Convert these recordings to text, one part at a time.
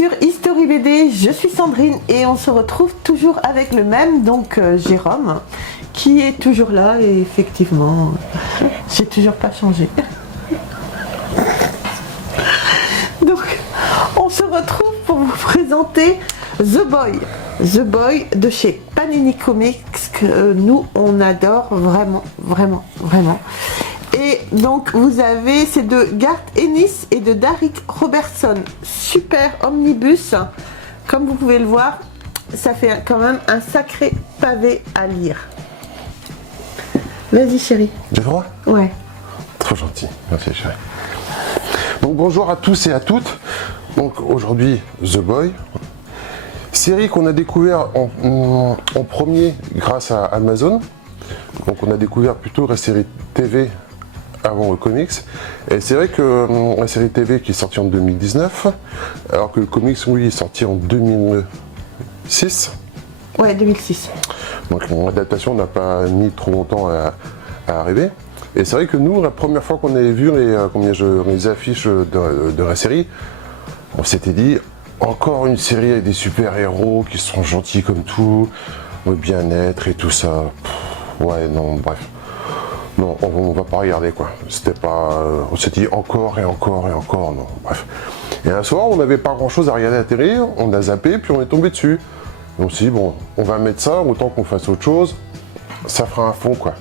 sur History BD, je suis Sandrine et on se retrouve toujours avec le même, donc Jérôme, qui est toujours là et effectivement, j'ai toujours pas changé. Donc, on se retrouve pour vous présenter The Boy de chez Panini Comics, que nous on adore vraiment. Et donc vous avez, c'est de Garth Ennis et de Darick Robertson, super omnibus. Comme vous pouvez le voir, ça fait quand même un sacré pavé à lire. Vas-y chérie. J'ai le droit? Ouais. Trop gentil, merci chérie. Donc bonjour à tous et à toutes. Donc aujourd'hui The Boy, série qu'on a découvert en premier grâce à Amazon. Donc on a découvert plutôt la série TV avant le comics. Et c'est vrai que la série TV qui est sortie en 2019, alors que le comics, oui, est sorti en 2006. Ouais, 2006. Donc l'adaptation n'a pas mis trop longtemps à arriver. Et c'est vrai que nous, la première fois qu'on avait vu les affiches de la série, on s'était dit, encore une série avec des super-héros qui sont gentils comme tout, le bien-être et tout ça. Ouais, non, bref. Non, on va pas regarder quoi. C'était pas. On s'est dit encore, non, bref. Et un soir, on n'avait pas grand chose à regarder à la télé, on a zappé, puis on est tombé dessus. Et on s'est dit, bon, on va mettre ça, autant qu'on fasse autre chose, ça fera un fond quoi.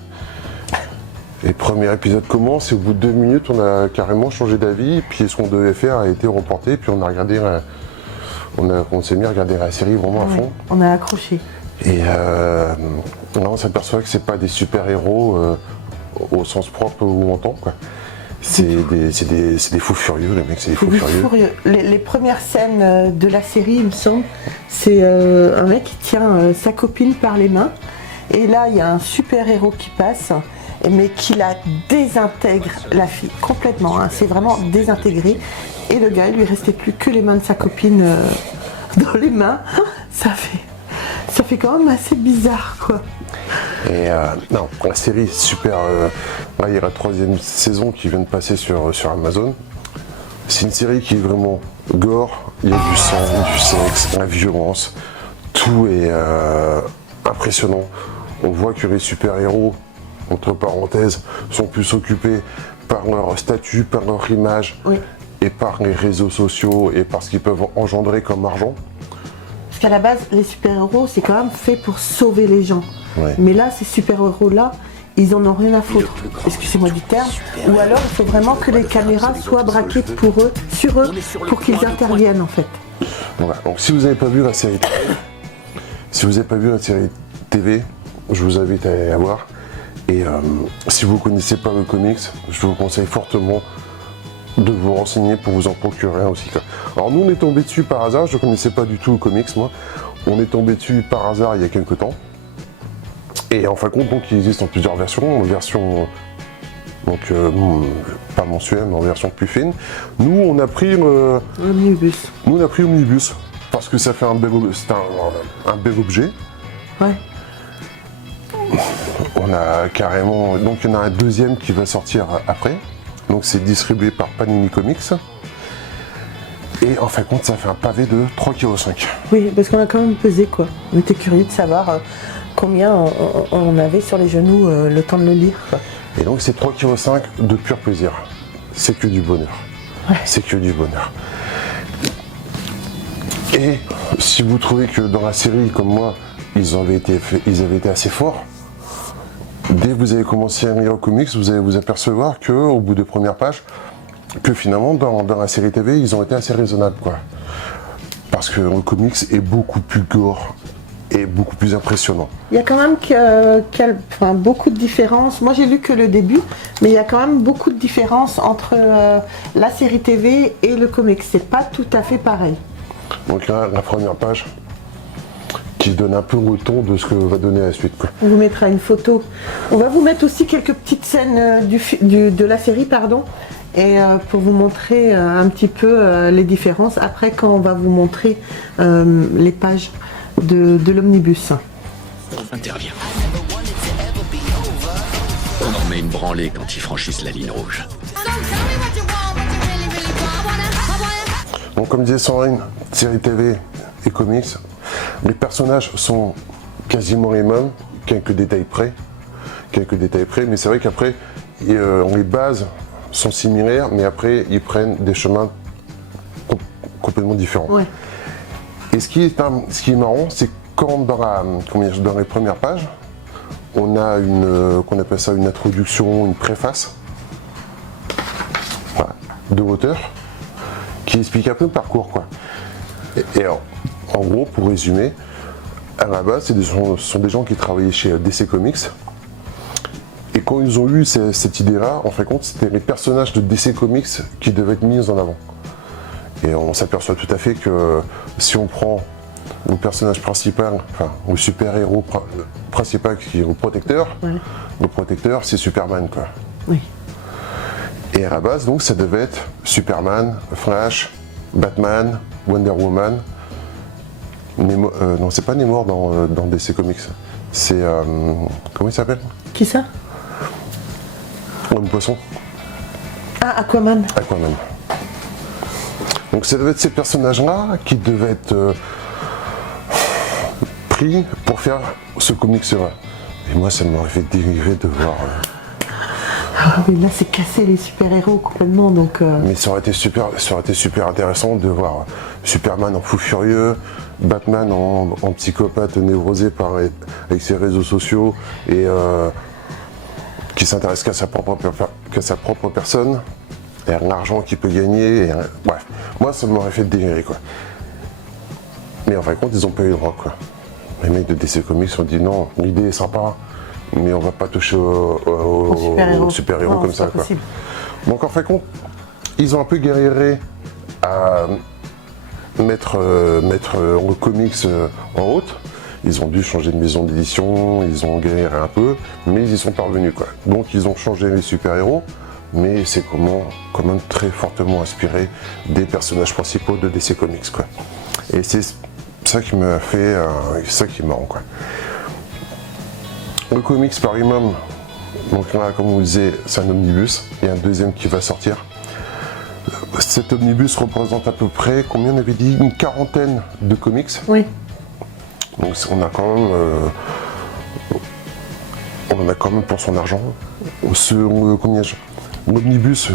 Et le premier épisode commence, et au bout de 2 minutes, on a carrément changé d'avis, puis ce qu'on devait faire a été reporté, puis on a regardé. On s'est mis à regarder la série vraiment à fond. On a accroché. Et on s'aperçoit que c'est pas des super-héros au sens propre où on entend quoi. C'est des fous furieux, les mecs, c'est des fous furieux. Les premières scènes de la série, il me semble, c'est un mec qui tient sa copine par les mains. Et là, il y a un super-héros qui passe, mais qui la désintègre, la fille, complètement. Hein, c'est vraiment désintégré. Et le gars, il lui restait plus que les mains de sa copine dans les mains. Ça fait quand même assez bizarre, quoi. Et non, la série super. Là, il y a la 3e saison qui vient de passer sur Amazon. C'est une série qui est vraiment gore. Il y a du sang, du sexe, la violence. Tout est impressionnant. On voit que les super-héros, entre parenthèses, sont plus occupés par leur statut, par leur image, oui, et par les réseaux sociaux et par ce qu'ils peuvent engendrer comme argent. Parce qu'à la base, les super-héros, c'est quand même fait pour sauver les gens. Ouais. Mais là, ces super-héros-là, ils en ont rien à foutre, excusez-moi du terme. Ou alors, il faut vraiment que les caméras soient braquées sur eux, pour qu'ils interviennent en fait. Voilà. Donc si vous n'avez pas vu la série TV, je vous invite à aller la voir. Et si vous ne connaissez pas le comics, je vous conseille fortement de vous renseigner pour vous en procurer un aussi. Alors nous on est tombé dessus par hasard, je ne connaissais pas du tout le comics moi. On est tombé dessus par hasard il y a quelques temps. Et en fin de compte, donc, il existe en plusieurs versions, donc pas mensuelle, mais en version plus fine. Nous on a pris Omnibus. Nous on a pris Omnibus parce que ça fait un bel objet. Ouais. On a carrément, donc il y en a un deuxième qui va sortir après. Donc c'est distribué par Panini Comics. Et en fin de compte, ça fait un pavé de 3,5 kg. Oui, parce qu'on a quand même pesé quoi. On était curieux de savoir combien on avait sur les genoux le temps de le lire, quoi. Et donc c'est 3,5 kg de pur plaisir. C'est que du bonheur. Ouais. C'est que du bonheur. Et si vous trouvez que dans la série, comme moi, ils avaient été assez forts, dès que vous avez commencé à lire le comics, vous allez vous apercevoir qu'au bout des premières pages, que finalement, dans la série TV, ils ont été assez raisonnables, quoi. Parce que le comics est beaucoup plus gore et beaucoup plus impressionnant. Il y a quand même beaucoup de différences. Moi, j'ai lu que le début, mais il y a quand même beaucoup de différences entre la série TV et le comics. C'est pas tout à fait pareil. Donc là, la première page qui donne un peu le ton de ce que va donner la suite, quoi. On vous mettra une photo. On va vous mettre aussi quelques petites scènes de la série, pardon, et pour vous montrer un petit peu les différences. Après, quand on va vous montrer les pages de l'omnibus. Intervient. On en met une branlée quand ils franchissent la ligne rouge. Donc comme disait Sandrine, série TV et comics, les personnages sont quasiment les mêmes, quelques détails près, mais c'est vrai qu'après, les bases sont similaires, mais après, ils prennent des chemins complètement différents. Ouais. Et ce qui est marrant, c'est quand dans les premières pages, on a qu'on appelle ça une introduction, une préface, voilà, de l'auteur, qui explique un peu le parcours, quoi. Et alors, en gros, pour résumer, à la base, ce sont des gens qui travaillaient chez DC Comics. Et quand ils ont eu cette idée-là, en fin de compte, c'était les personnages de DC Comics qui devaient être mis en avant. Et on s'aperçoit tout à fait que si on prend le personnage principal, enfin le super-héros principal qui est le protecteur c'est Superman, quoi. Oui. Et à la base, donc, ça devait être Superman, Flash, Batman, Wonder Woman. Non, c'est pas Namor dans DC Comics. C'est comment il s'appelle? Qui ça? L'homme poisson. Ah, Aquaman. Aquaman. Donc ça devait être ces personnages-là qui devaient être pris pour faire ce comics-là. Et moi, ça m'aurait fait délirer de voir. Ah oui, là, c'est cassé les super-héros complètement, donc... Mais ça aurait été super intéressant de voir Superman en fou furieux, Batman en psychopathe névrosé avec ses réseaux sociaux et qui s'intéresse qu'à sa propre personne, et à l'argent qu'il peut gagner. Bref, moi, ça m'aurait fait délirer, quoi. Mais en fin de compte, ils n'ont pas eu le droit, quoi. Les mecs de DC Comics ont dit non, l'idée est sympa, mais on va pas toucher aux super-héros comme ça, quoi. Donc en fin de compte, ils ont un peu galéré à mettre le comics en route. Ils ont dû changer de maison d'édition, ils ont galéré un peu, mais ils y sont parvenus, quoi. Donc ils ont changé les super-héros, mais c'est quand même très fortement inspiré des personnages principaux de DC Comics, quoi. Et c'est ça qui m'a fait, c'est ça qui est marrant, quoi. Le comics par lui-même, donc là, comme on vous disait, c'est un omnibus. Il y a un deuxième qui va sortir. Cet omnibus représente à peu près, combien on avait dit, une quarantaine de comics. Oui. Donc on a quand même pour son argent. L'omnibus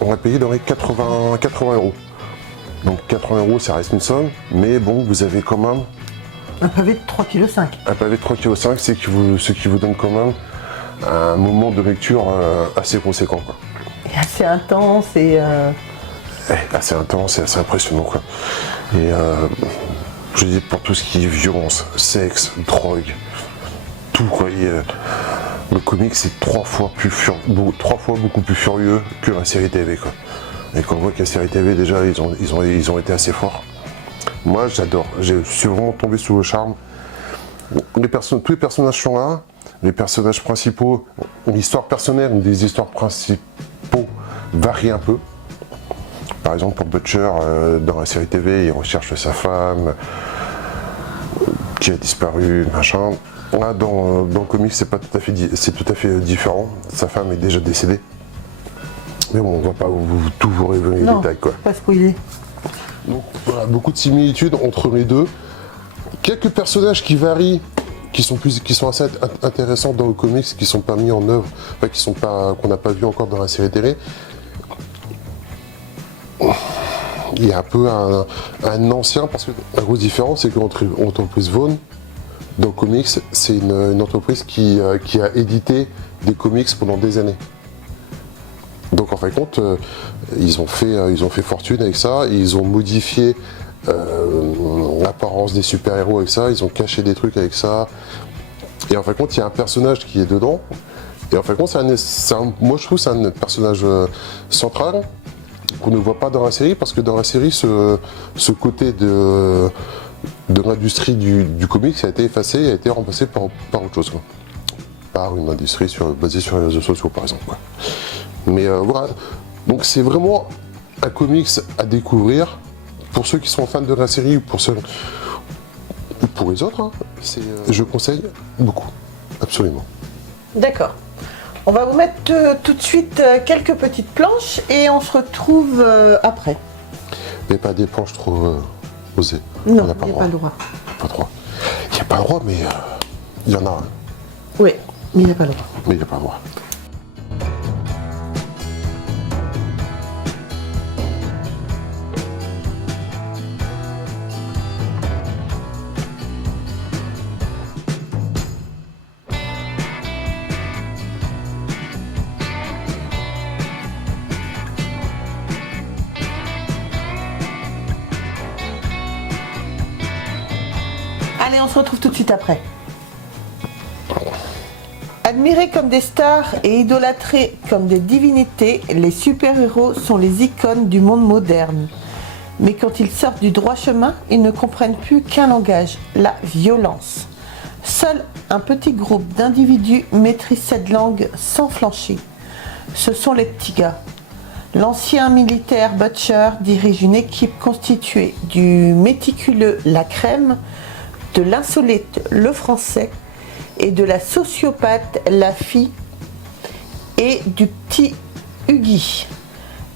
on va payer dans les 80 euros. Donc 80 euros, ça reste une somme, mais bon, vous avez quand même un pavé de 3,5 kg. Un pavé de 3,5 kg, ce qui vous donne quand même un moment de lecture assez conséquent, quoi. Et assez intense et... assez intense et assez impressionnant, quoi. Et je dis pour tout ce qui est violence, sexe, drogue, tout, quoi. Le comic, c'est 3 fois beaucoup plus furieux que la série TV, quoi. Et quand on voit que la série TV, déjà, ils ont été assez forts. Moi, j'adore. Je suis vraiment tombé sous le charme. Tous les personnages sont là. Les personnages principaux, l'histoire personnelle des histoires principaux varient un peu. Par exemple, pour Butcher, dans la série TV, il recherche sa femme qui a disparu, machin. Là, dans le comic, c'est tout à fait différent. Sa femme est déjà décédée. Mais bon, on ne va pas tout vous révéler les détails, quoi. Pas spoiler. Donc voilà, beaucoup de similitudes entre les deux. Quelques personnages qui varient, qui sont assez intéressants dans le comics, qui sont pas mis en œuvre, enfin, qu'on n'a pas vu encore dans la série télé. Il y a un peu un ancien, parce que la grosse différence, c'est que l'entreprise Vaughn, dans le comics, c'est une entreprise qui a édité des comics pendant des années. Donc en fin de compte, ils ont fait fortune avec ça, et ils ont modifié l'apparence des super-héros avec ça, ils ont caché des trucs avec ça. Et en fin de compte, il y a un personnage qui est dedans. Et en fin de compte, moi je trouve que c'est un personnage central qu'on ne voit pas dans la série, parce que dans la série, ce côté de l'industrie du comics a été effacé, a été remplacé par autre chose, quoi. Par une industrie basée sur les réseaux sociaux, par exemple, quoi. Mais voilà, donc c'est vraiment un comics à découvrir pour ceux qui sont fans de la série ou pour les autres, hein. Je conseille beaucoup, absolument. D'accord. On va vous mettre tout de suite quelques petites planches et on se retrouve après. Mais pas des planches trop osées. Non, On n'a il n'y a pas le droit. Pas le droit. Il n'y a pas le droit, mais il y en a un. Oui, mais il n'y a pas le droit. Mais il n'y a pas le droit. Allez, on se retrouve tout de suite après. Admirés comme des stars et idolâtrés comme des divinités, les super-héros sont les icônes du monde moderne. Mais quand ils sortent du droit chemin, ils ne comprennent plus qu'un langage, la violence. Seul un petit groupe d'individus maîtrise cette langue sans flancher. Ce sont les petits gars. L'ancien militaire Butcher dirige une équipe constituée du méticuleux La Crème, de l'insolite Le Français et de la sociopathe La Fille et du petit Huggy,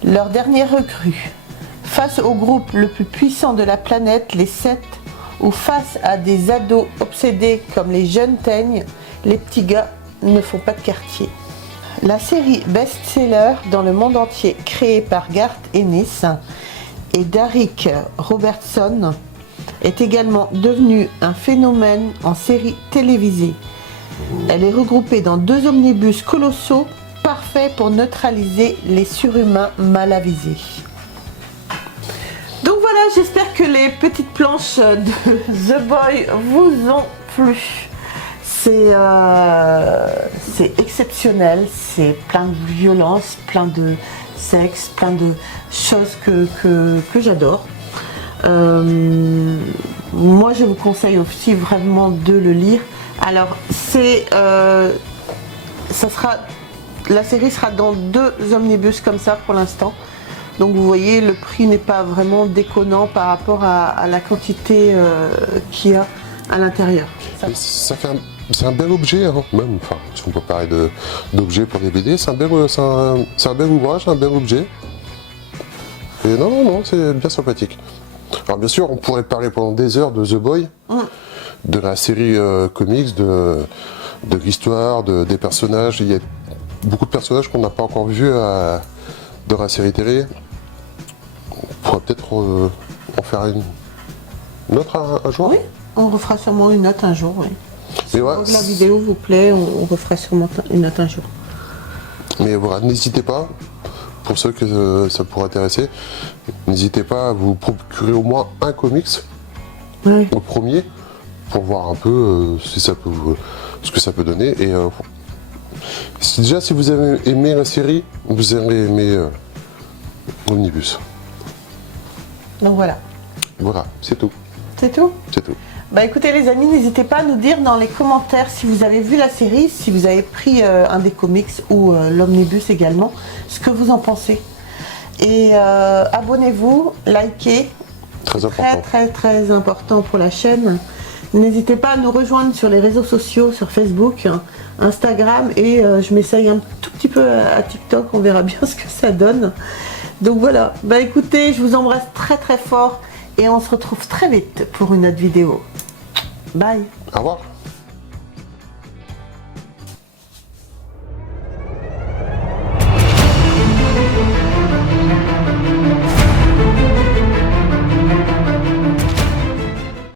leur dernière recrue. Face au groupe le plus puissant de la planète, les 7, ou face à des ados obsédés comme les jeunes teignes, les petits gars ne font pas de quartier. La série best-seller dans le monde entier, créée par Garth Ennis et Derek Robertson, est également devenue un phénomène en série télévisée. Elle est regroupée dans 2 omnibus colossaux, parfaits pour neutraliser les surhumains mal avisés. Donc voilà, j'espère que les petites planches de The Boy vous ont plu. C'est exceptionnel, c'est plein de violence, plein de sexe, plein de choses que j'adore. Moi je vous conseille aussi vraiment de le lire. Alors la série sera dans 2 omnibus comme ça pour l'instant. Donc vous voyez, le prix n'est pas vraiment déconnant par rapport à la quantité qu'il y a à l'intérieur. C'est un bel objet, hein, même, enfin, si on peut parler d'objet pour les BD, c'est un bel ouvrage, un bel objet. Et non, c'est bien sympathique. Alors bien sûr, on pourrait parler pendant des heures de The Boy, de la série comics, de l'histoire, des personnages. Il y a beaucoup de personnages qu'on n'a pas encore vus dans la série télé. On pourrait peut-être en faire une autre un jour. Oui, on refera sûrement une note un jour, oui. Si ouais, la vidéo vous plaît, on refera sûrement une note un jour. Mais voilà, n'hésitez pas, pour ceux que ça pourrait intéresser, n'hésitez pas à vous procurer au moins un comics, au premier, pour voir un peu si ça peut ce que ça peut donner. Et déjà, si vous avez aimé la série, vous avez aimé Omnibus. Donc voilà. Voilà, c'est tout. C'est tout ? C'est tout. Bah écoutez les amis, n'hésitez pas à nous dire dans les commentaires si vous avez vu la série, si vous avez pris un des comics ou l'omnibus également, ce que vous en pensez. Et abonnez-vous, likez, Très important. très important pour la chaîne. N'hésitez pas à nous rejoindre sur les réseaux sociaux, sur Facebook, Instagram et je m'essaye un tout petit peu à TikTok, on verra bien ce que ça donne. Donc voilà, bah écoutez, je vous embrasse très fort et on se retrouve très vite pour une autre vidéo. Bye. Au revoir.